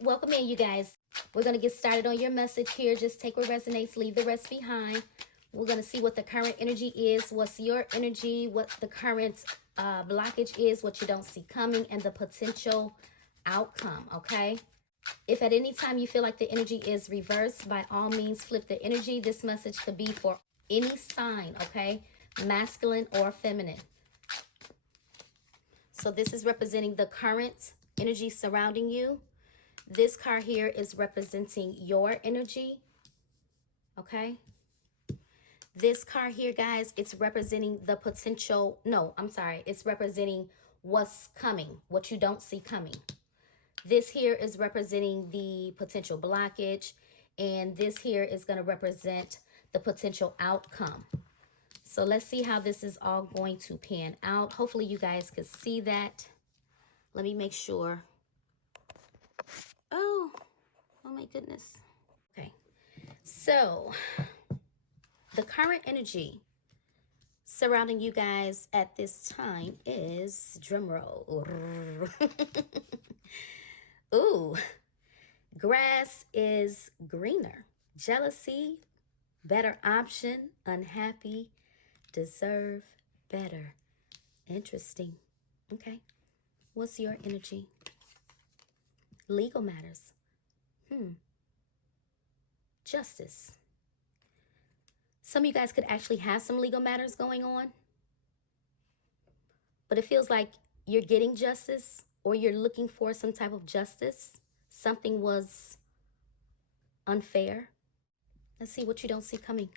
Welcome in, you guys. We're going to get started on your message here. Just take what resonates, leave the rest behind. We're going to see what the current energy is, what's your energy, what the current blockage is, what you don't see coming, and the potential outcome, okay? If at any time you feel like the energy is reversed, by all means, flip the energy. This message could be for any sign, okay? Masculine or feminine. So this is representing the current energy surrounding you. This card here is representing your energy, okay? This card here, guys, it's representing the potential, no, I'm sorry, it's representing what's coming, what you don't see coming. This here is representing the potential blockage, and this here is going to represent the potential outcome. So let's see how this is all going to pan out. Hopefully you guys could see that. Let me make sure. Oh my goodness. Okay, so the current energy surrounding you guys at this time is, drum roll. Ooh, grass is greener. Jealousy, better option, unhappy, deserve better. Interesting. Okay, what's your energy? Legal matters. Justice. Some of you guys could actually have some legal matters going on, but it feels like you're getting justice or you're looking for some type of justice. Something was unfair. Let's see what you don't see coming.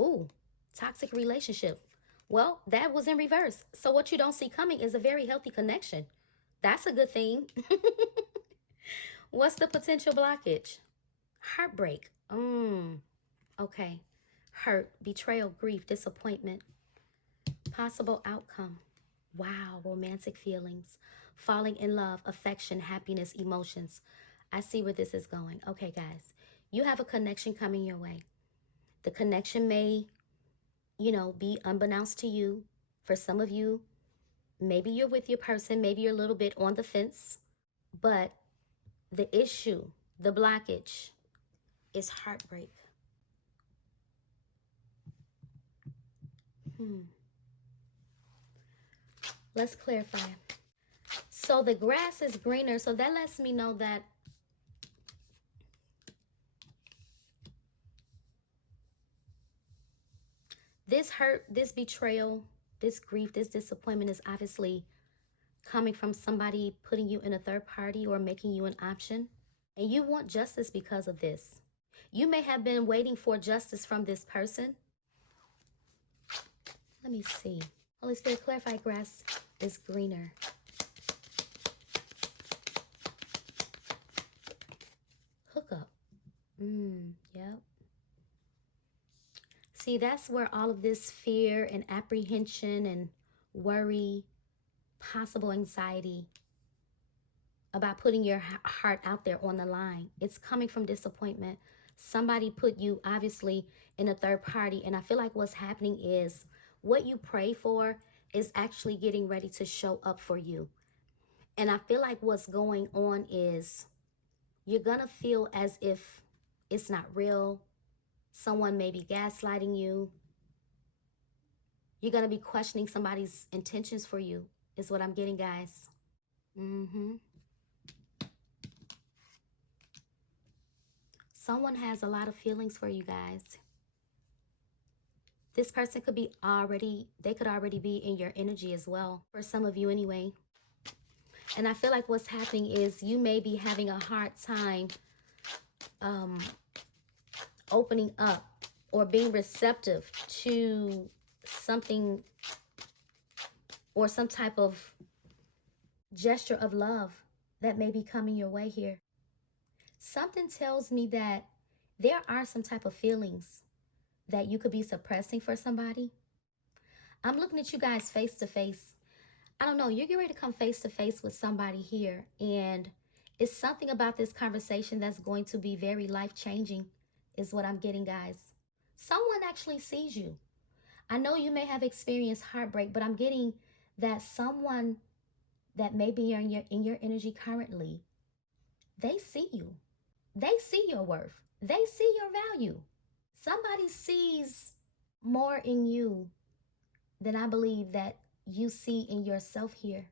Ooh, toxic relationship. Well, that was in reverse. So what you don't see coming is a very healthy connection. That's a good thing. What's the potential blockage? Heartbreak. Okay. Hurt, betrayal, grief, disappointment. Possible outcome. Wow, romantic feelings. Falling in love, affection, happiness, emotions. I see where this is going. Okay, guys. You have a connection coming your way. The connection may, be unbeknownst to you. For some of you, maybe you're with your person, maybe you're a little bit on the fence, but the issue, the blockage is heartbreak. Let's clarify. So the grass is greener, so that lets me know that this hurt, this betrayal, this grief, this disappointment is obviously coming from somebody putting you in a third party or making you an option. And you want justice because of this. You may have been waiting for justice from this person. Let me see. Holy Spirit, clarify, grass is greener. Hookup. Yep. See, that's where all of this fear and apprehension and worry, possible anxiety about putting your heart out there on the line, it's coming from disappointment. Somebody put you obviously in a third party, and I feel like what's happening is what you pray for is actually getting ready to show up for you. And I feel like what's going on is you're gonna feel as if it's not real. Someone may be gaslighting you. You're gonna be questioning somebody's intentions for you, is what I'm getting, guys. Someone has a lot of feelings for you guys. This person could be they could already be in your energy as well, for some of you anyway. And I feel like what's happening is you may be having a hard time opening up or being receptive to something or some type of gesture of love that may be coming your way here. Something tells me that there are some type of feelings that you could be suppressing for somebody. I'm looking at you guys face to face. I don't know, you're getting ready to come face to face with somebody here, and it's something about this conversation that's going to be very life-changing, is what I'm getting, guys. Someone actually sees you. I know you may have experienced heartbreak, but I'm getting that someone that may be in your energy currently They see you. They see your worth. They see your value. Somebody sees more in you than I believe that you see in yourself here.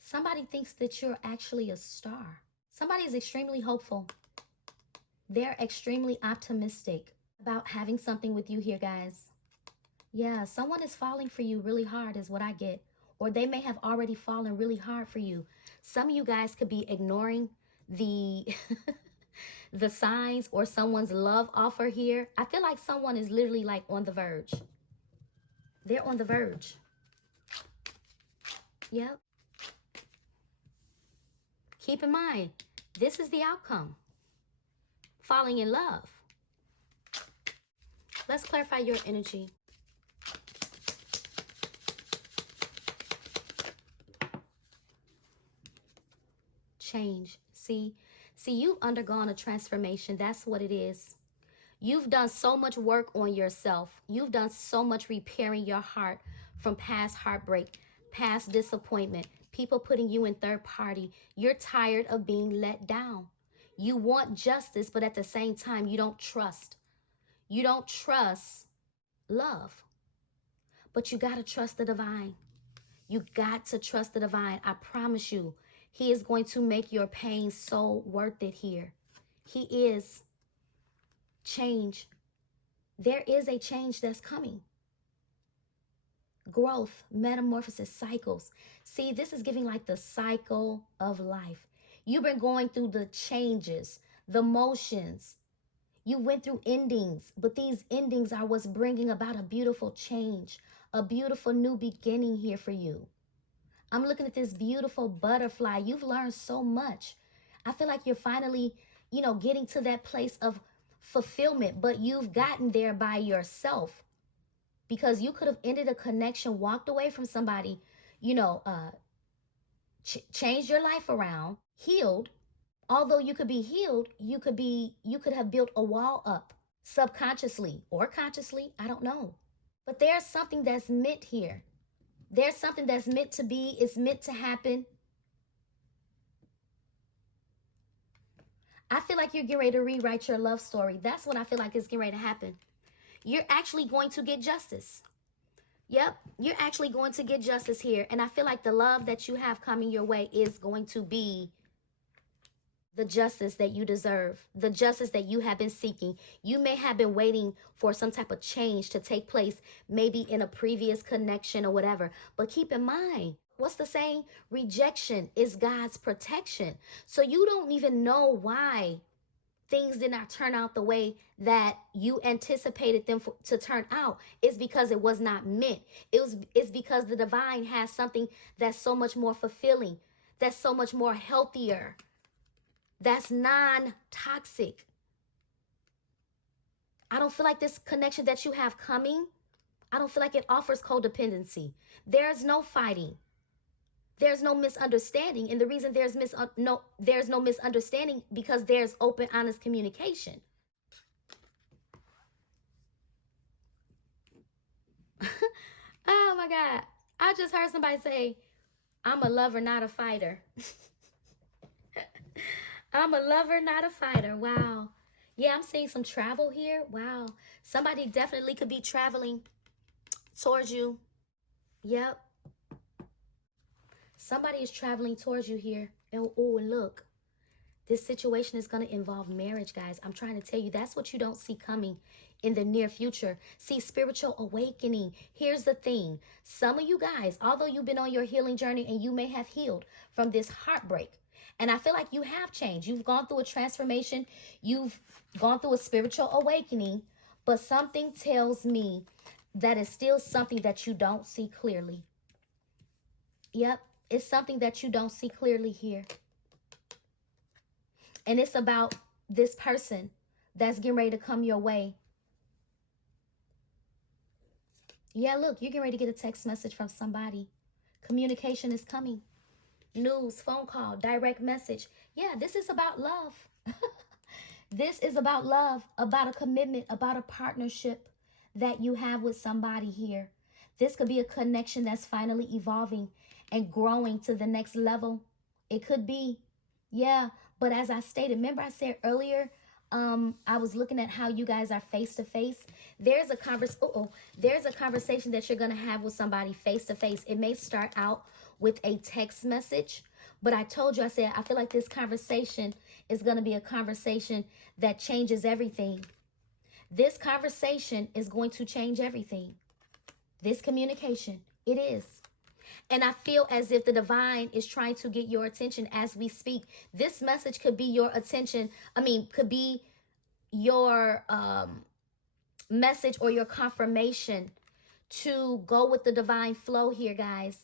Somebody thinks that you're actually a star. Somebody is extremely hopeful. They're extremely optimistic about having something with you here, guys. Yeah, someone is falling for you really hard is what I get. Or they may have already fallen really hard for you. Some of you guys could be ignoring the the signs or someone's love offer here. I feel like someone is literally like on the verge. They're on the verge. Yep. Keep in mind, this is the outcome. Falling in love. Let's clarify your energy. Change. See, you've undergone a transformation. That's what it is. You've done so much work on yourself. You've done so much repairing your heart from past heartbreak, past disappointment, people putting you in third party. You're tired of being let down. You want justice, but at the same time, you don't trust. You don't trust love. But you got to trust the divine. You got to trust the divine. I promise you, he is going to make your pain so worth it here. He is. Change. There is a change that's coming. Growth, metamorphosis, cycles. See, this is giving like the cycle of life. You've been going through the changes, the motions. You went through endings, but these endings are what's bringing about a beautiful change, a beautiful new beginning here for you. I'm looking at this beautiful butterfly. You've learned so much. I feel like you're finally, getting to that place of fulfillment, but you've gotten there by yourself because you could have ended a connection, walked away from somebody, changed your life around, healed. Although you could be healed, you could have built a wall up subconsciously or consciously. I don't know. But there's something that's meant here. There's something that's meant to be. It's meant to happen. I feel like you're getting ready to rewrite your love story. That's what I feel like is getting ready to happen. You're actually going to get justice. Yep, you're actually going to get justice here. And I feel like the love that you have coming your way is going to be the justice that you deserve, the justice that you have been seeking. You may have been waiting for some type of change to take place, maybe in a previous connection or whatever. But keep in mind, what's the saying? Rejection is God's protection. So you don't even know why things did not turn out the way that you anticipated them to turn out. It's because it was not meant. It's because the divine has something that's so much more fulfilling, that's so much more healthier, that's non-toxic. I don't feel like this connection that you have coming, I don't feel like it offers codependency. There's no fighting. There's no misunderstanding. And the reason there's no misunderstanding because there's open, honest communication. Oh my God. I just heard somebody say, I'm a lover, not a fighter. I'm a lover, not a fighter. Wow. Yeah, I'm seeing some travel here. Wow. Somebody definitely could be traveling towards you. Yep. Somebody is traveling towards you here. Oh, look. This situation is going to involve marriage, guys. I'm trying to tell you, that's what you don't see coming in the near future. See, spiritual awakening. Here's the thing. Some of you guys, although you've been on your healing journey and you may have healed from this heartbreak, and I feel like you have changed. You've gone through a transformation. You've gone through a spiritual awakening. But something tells me that it's still something that you don't see clearly. Yep, it's something that you don't see clearly here. And it's about this person that's getting ready to come your way. Yeah, look, you're getting ready to get a text message from somebody. Communication is coming. News, phone call, direct message. Yeah, this is about love. This is about love, about a commitment, about a partnership that you have with somebody here. This could be a connection that's finally evolving and growing to the next level. It could be, yeah, But as I stated, remember I said earlier, I was looking at how you guys are face to face. There's a conversation that you're gonna have with somebody face to face. It may start out with a text message, but I told you, I said I feel like this conversation is gonna be a conversation that changes everything. This conversation is going to change everything. This communication, it is. And I feel as if the divine is trying to get your attention as we speak. This message could be your attention. Could be your message or your confirmation to go with the divine flow here, guys.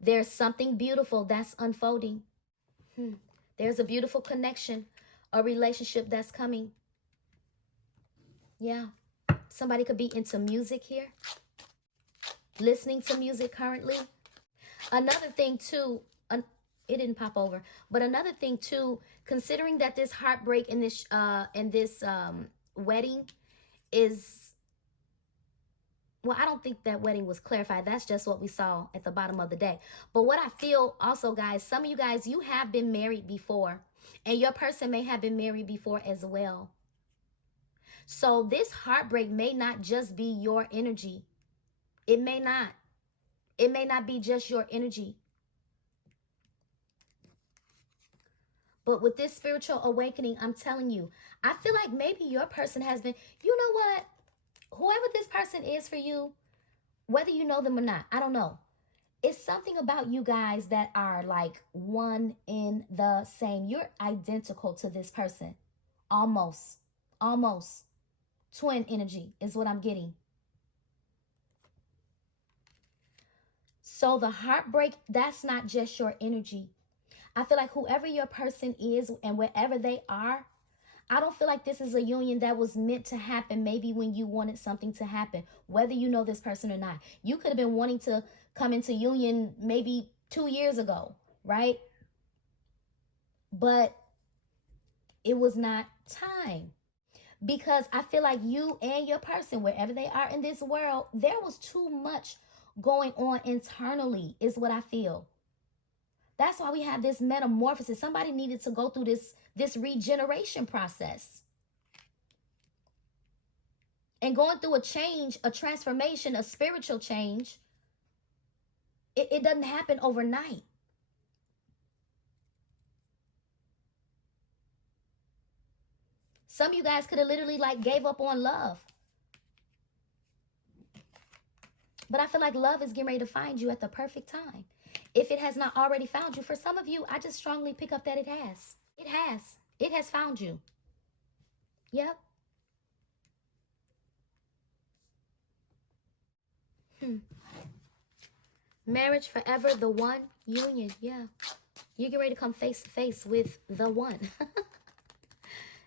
There's something beautiful that's unfolding. There's a beautiful connection, a relationship that's coming. Yeah. Somebody could be into music here, listening to music currently. Another thing too, it didn't pop over, but another thing too, considering that this heartbreak in this wedding is, well, I don't think that wedding was clarified. That's just what we saw at the bottom of the day. But what I feel also, guys, some of you guys, you have been married before, and your person may have been married before as well. So this heartbreak may not just be your energy. It may not. It may not be just your energy. But with this spiritual awakening, I'm telling you, I feel like maybe your person has been, you know what? Whoever this person is for you, whether you know them or not, I don't know. It's something about you guys that are like one in the same. You're identical to this person. Almost. Almost. Twin energy is what I'm getting. So the heartbreak, that's not just your energy. I feel like whoever your person is and wherever they are, I don't feel like this is a union that was meant to happen maybe when you wanted something to happen, whether you know this person or not. You could have been wanting to come into union maybe 2 years ago, right? But it was not time. Because I feel like you and your person, wherever they are in this world, there was too much going on internally, is what I feel. That's why we have this metamorphosis. Somebody needed to go through this regeneration process. And going through a change, a transformation, a spiritual change, it doesn't happen overnight. Some of you guys could have literally like gave up on love. But I feel like love is getting ready to find you at the perfect time. If it has not already found you, for some of you, I just strongly pick up that it has. It has. It has found you. Yep. Marriage forever, the one, union. Yeah. You get ready to come face to face with the one.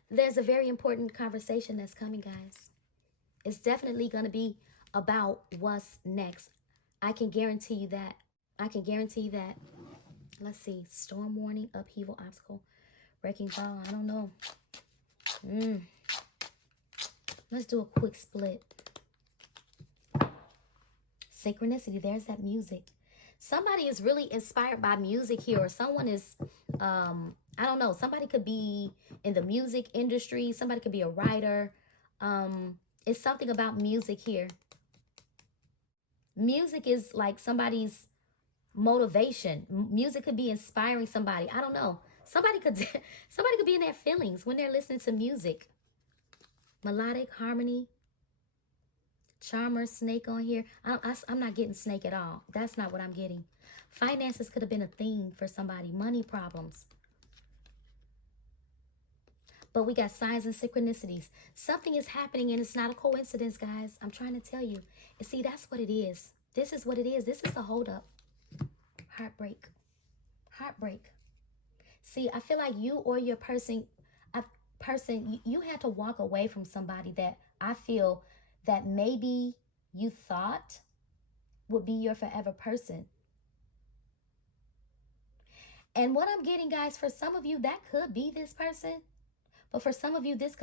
There's a very important conversation that's coming, guys. It's definitely going to be about what's next. I can guarantee you that. I can guarantee you that. Let's see. Storm warning, upheaval, obstacle, wrecking ball. I don't know. Let's do a quick split. Synchronicity. There's that music. Somebody is really inspired by music here, or someone is, I don't know. Somebody could be in the music industry. Somebody could be a writer. It's something about music here. Music is like somebody's motivation. Music could be inspiring somebody. I don't know. Somebody could be in their feelings when they're listening to music. Melodic harmony. Charmer, snake on here. I'm not getting snake at all. That's not what I'm getting. Finances could have been a theme for somebody. Money problems. But we got signs and synchronicities. Something is happening and it's not a coincidence, guys. I'm trying to tell you. And see, that's what it is. This is what it is. This is the holdup. Heartbreak. Heartbreak. See, I feel like you or your person, you had to walk away from somebody that I feel that maybe you thought would be your forever person. And what I'm getting, guys, for some of you, that could be this person. But for some of you, this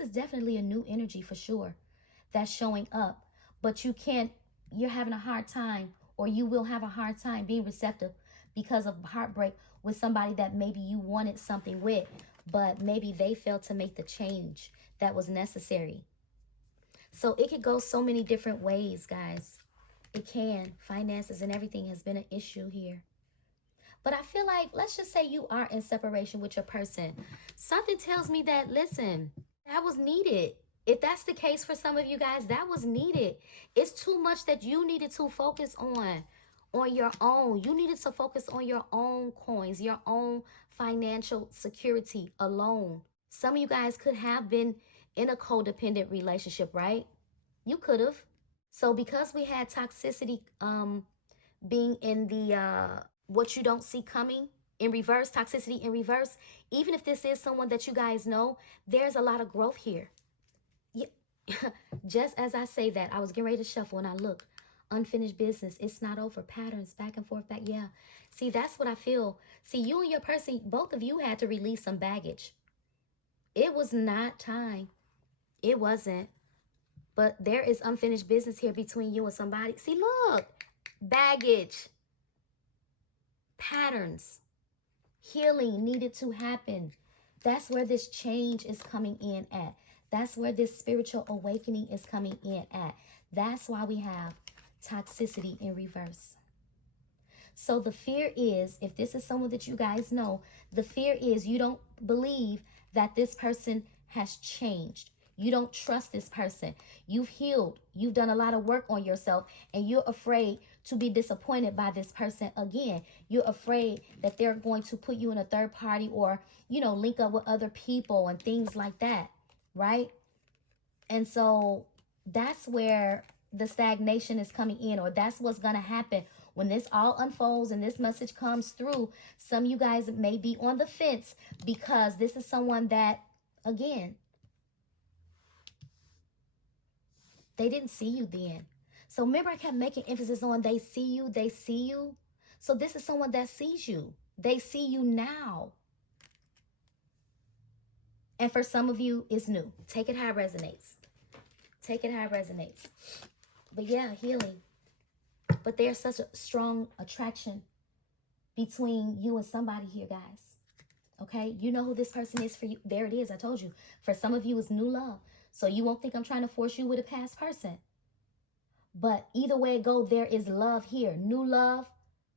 is definitely a new energy for sure that's showing up. But you're having a hard time, or you will have a hard time being receptive because of heartbreak with somebody that maybe you wanted something with, but maybe they failed to make the change that was necessary. So it could go so many different ways, guys. It can. Finances and everything has been an issue here. But I feel like, let's just say you are in separation with your person. Something tells me that, listen, that was needed. If that's the case for some of you guys, that was needed. It's too much that you needed to focus on your own. You needed to focus on your own coins, your own financial security alone. Some of you guys could have been in a codependent relationship, right? You could have. So because we had toxicity being in the what you don't see coming in reverse, toxicity in reverse, even if this is someone that you guys know, there's a lot of growth here. Yeah. Just as I say that, I was getting ready to shuffle and I look. Unfinished business. It's not over. Patterns back and forth back. Yeah. See, that's what I feel. See, you and your person, both of you had to release some baggage. It was not time. It wasn't. But there is unfinished business here between you and somebody. See, look. Baggage. Patterns. Healing needed to happen. That's where this change is coming in at. That's where this spiritual awakening is coming in at. That's why we have toxicity in reverse. So the fear is, if this is someone that you guys know, the fear is you don't believe that this person has changed. You don't trust this person. You've healed. You've done a lot of work on yourself, and you're afraid to be disappointed by this person again. You're afraid that they're going to put you in a third party or, you know, link up with other people and things like that, right? And so that's where the stagnation is coming in, or that's what's going to happen when this all unfolds and this message comes through. Some of you guys may be on the fence because this is someone that, again, they didn't see you then. So remember, I kept making emphasis on they see you, they see you. So this is someone that sees you. They see you now. And for some of you, it's new. Take it how it resonates. Take it how it resonates. But yeah, healing. But there's such a strong attraction between you and somebody here, guys. Okay? You know who this person is for you. There it is. I told you. For some of you, it's new love. So you won't think I'm trying to force you with a past person. But either way it goes, there is love here. New love,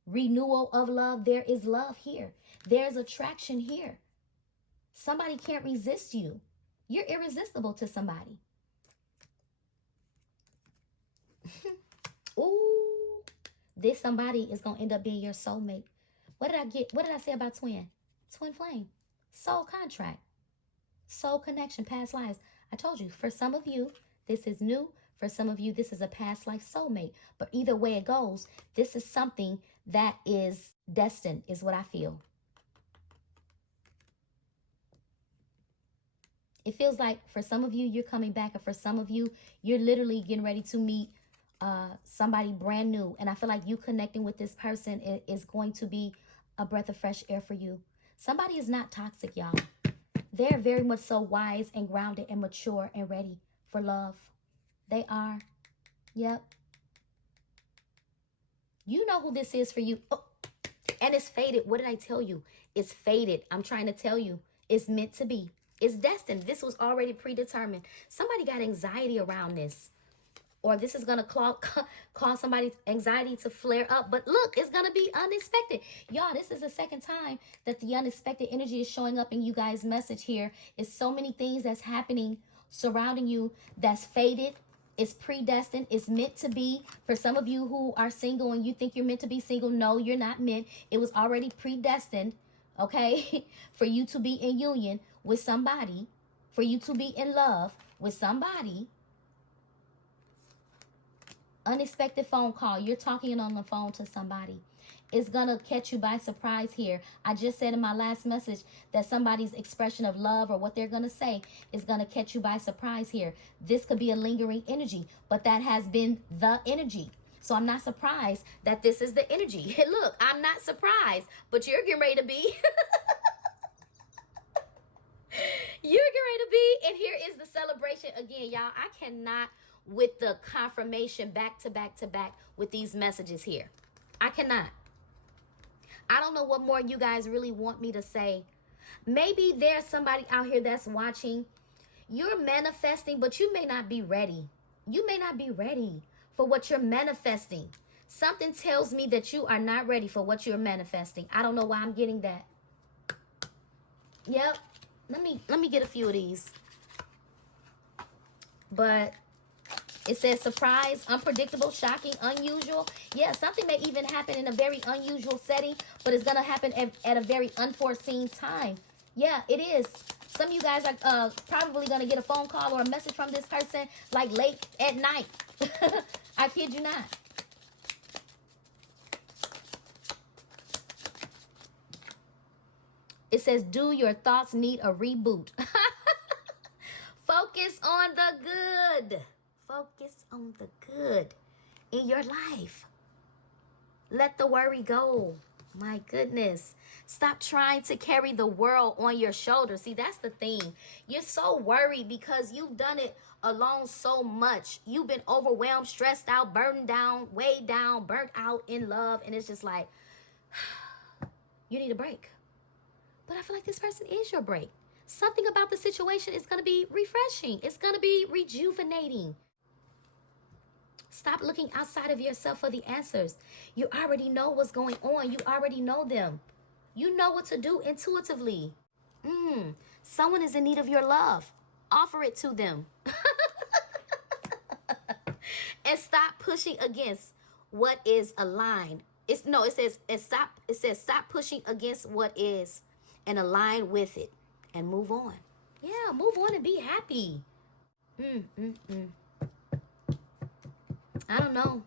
renewal of love. There is love here. There's attraction here. Somebody can't resist you. You're irresistible to somebody. Ooh, this somebody is going to end up being your soulmate. What did I get? What did I say about twin? Twin flame. Soul contract. Soul connection, past lives. I told you, for some of you, this is new. For some of you, this is a past life soulmate. But either way it goes, this is something that is destined, is what I feel. It feels like for some of you, you're coming back. And for some of you, you're literally getting ready to meet somebody brand new. And I feel like you connecting with this person is going to be a breath of fresh air for you. Somebody is not toxic, y'all. They're very much so wise and grounded and mature and ready for love. They are. Yep. You know who this is for you. Oh, and it's fated. What did I tell you? It's fated. I'm trying to tell you. It's meant to be. It's destined. This was already predetermined. Somebody got anxiety around this. Or this is going to cause somebody's anxiety to flare up. But look, it's going to be unexpected. Y'all, this is the second time that the unexpected energy is showing up in you guys' message here. It's so many things that's happening surrounding you that's fated. It's predestined. It's meant to be. For some of you who are single and you think you're meant to be single, no, you're not meant. It was already predestined, okay, for you to be in union with somebody, for you to be in love with somebody. Unexpected phone call. You're talking on the phone to somebody. It's going to catch you by surprise here. I just said in my last message that somebody's expression of love or what they're going to say is going to catch you by surprise here. This could be a lingering energy, but that has been the energy. So I'm not surprised that this is the energy. Look, I'm not surprised, but you're getting ready to be. You're getting ready to be. And here is the celebration again, y'all. I cannot with the confirmation back to back to back with these messages here. I cannot. I don't know what more you guys really want me to say. Maybe there's somebody out here that's watching. You're manifesting, but you may not be ready. You may not be ready for what you're manifesting. Something tells me that you are not ready for what you're manifesting. I don't know why I'm getting that. Yep. Let me get a few of these. But it says surprise, unpredictable, shocking, unusual. Yeah, something may even happen in a very unusual setting, but it's going to happen at a very unforeseen time. Yeah, it is. Some of you guys are probably going to get a phone call or a message from this person like late at night. I kid you not. It says, do your thoughts need a reboot? Focus on the good. Focus on the good in your life. Let the worry go. My goodness. Stop trying to carry the world on your shoulders. See, that's the thing. You're so worried because you've done it alone so much. You've been overwhelmed, stressed out, burdened down, weighed down, burnt out in love. And it's just like, you need a break. But I feel like this person is your break. Something about the situation is going to be refreshing. It's going to be rejuvenating. Stop looking outside of yourself for the answers. You already know what's going on. You already know them. You know what to do intuitively. Someone is in need of your love. Offer it to them. And stop pushing against what is aligned. It says stop pushing against what is and align with it and move on. Yeah, move on and be happy. I don't know.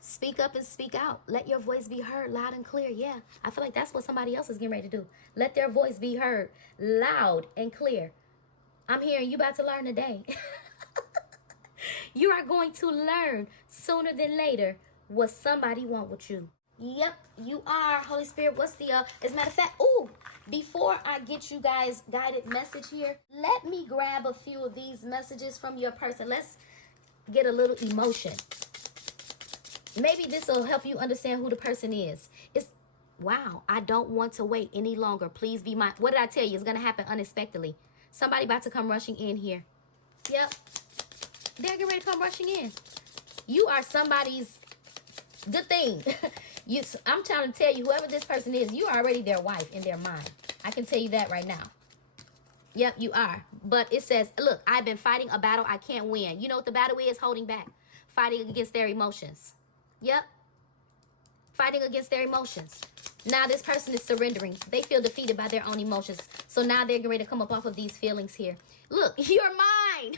Speak up and speak out. Let your voice be heard loud and clear. Yeah, I feel like that's what somebody else is getting ready to do. Let their voice be heard loud and clear. I'm hearing you about to learn today. You are going to learn sooner than later what somebody wants with you. Yep, you are. Holy Spirit, what's the, as a matter of fact, before I get you guys guided message here, let me grab a few of these messages from your person. Let's get a little emotion. Maybe this will help you understand who the person is. Wow, I don't want to wait any longer. Please be my, what did I tell you? It's going to happen unexpectedly. Somebody about to come rushing in here. Yep. They're getting ready to come rushing in. You are somebody's good thing. I'm trying to tell you, whoever this person is, you are already their wife in their mind. I can tell you that right now. Yep, you are. But it says, look, I've been fighting a battle I can't win. You know what the battle is? Holding back. Fighting against their emotions. Yep. Fighting against their emotions. Now this person is surrendering. They feel defeated by their own emotions. So now they're getting ready to come up off of these feelings here. Look, you're mine.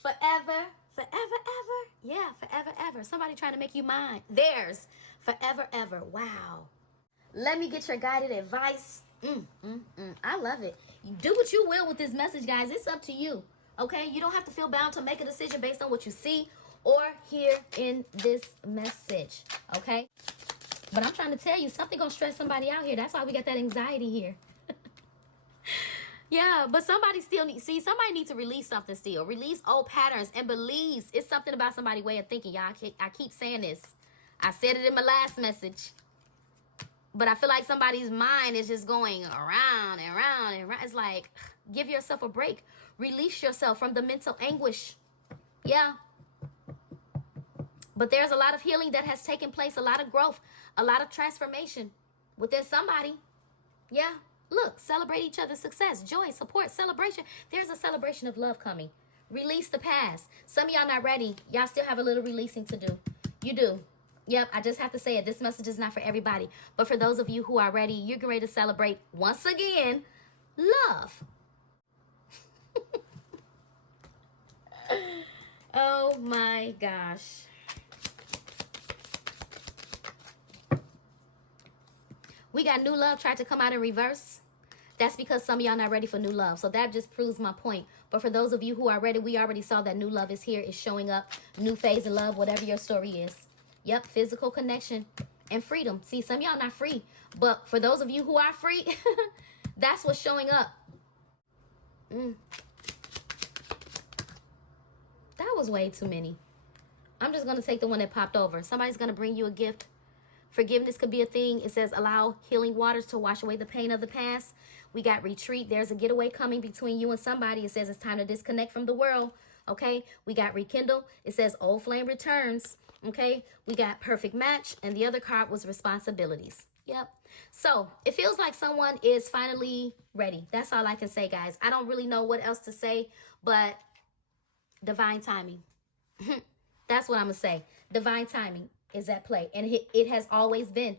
Forever, forever, ever. Yeah, forever, ever. Somebody trying to make you mine. Theirs. Forever, ever. Wow. Let me get your guided advice. I love it. Do what you will with this message, guys. It's up to you. Okay? You don't have to feel bound to make a decision based on what you see or hear in this message. Okay? But I'm trying to tell you, something gonna stress somebody out here. That's why we got that anxiety here. Yeah, but somebody still somebody needs to release something still. Release old patterns and beliefs. It's something about somebody's way of thinking, y'all. I keep saying this. I said it in my last message. But I feel like somebody's mind is just going around and around and around. It's like, give yourself a break. Release yourself from the mental anguish. Yeah. But there's a lot of healing that has taken place, a lot of growth, a lot of transformation within somebody. Yeah. Look, celebrate each other's success, joy, support, celebration. There's a celebration of love coming. Release the past. Some of y'all not ready. Y'all still have a little releasing to do. You do. Yep, I just have to say it. This message is not for everybody. But for those of you who are ready, you're getting ready to celebrate, once again, love. Oh, my gosh. We got new love tried to come out in reverse. That's because some of y'all not ready for new love. So that just proves my point. But for those of you who are ready, we already saw that new love is here. It's showing up. New phase of love, whatever your story is. Yep, physical connection and freedom. See, some of y'all not free. But for those of you who are free, that's what's showing up. That was way too many. I'm just going to take the one that popped over. Somebody's going to bring you a gift. Forgiveness could be a thing. It says allow healing waters to wash away the pain of the past. We got retreat. There's a getaway coming between you and somebody. It says it's time to disconnect from the world. Okay. We got rekindle. It says old flame returns. Okay. We got perfect match. And the other card was responsibilities. Yep. So it feels like someone is finally ready. That's all I can say, guys. I don't really know what else to say, but divine timing. That's what I'm going to say. Divine timing is at play. And it has always been.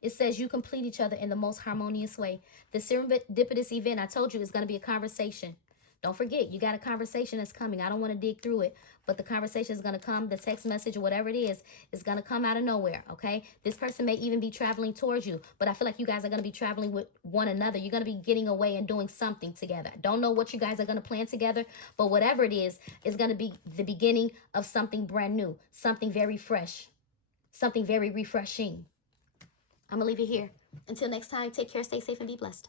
It says you complete each other in the most harmonious way. The serendipitous event, I told you, is going to be a conversation. Don't forget, you got a conversation that's coming. I don't want to dig through it, but the conversation is going to come. The text message or whatever it is going to come out of nowhere, okay? This person may even be traveling towards you, but I feel like you guys are going to be traveling with one another. You're going to be getting away and doing something together. Don't know what you guys are going to plan together, but whatever it is going to be the beginning of something brand new, something very fresh, something very refreshing. I'm going to leave it here. Until next time, take care, stay safe, and be blessed.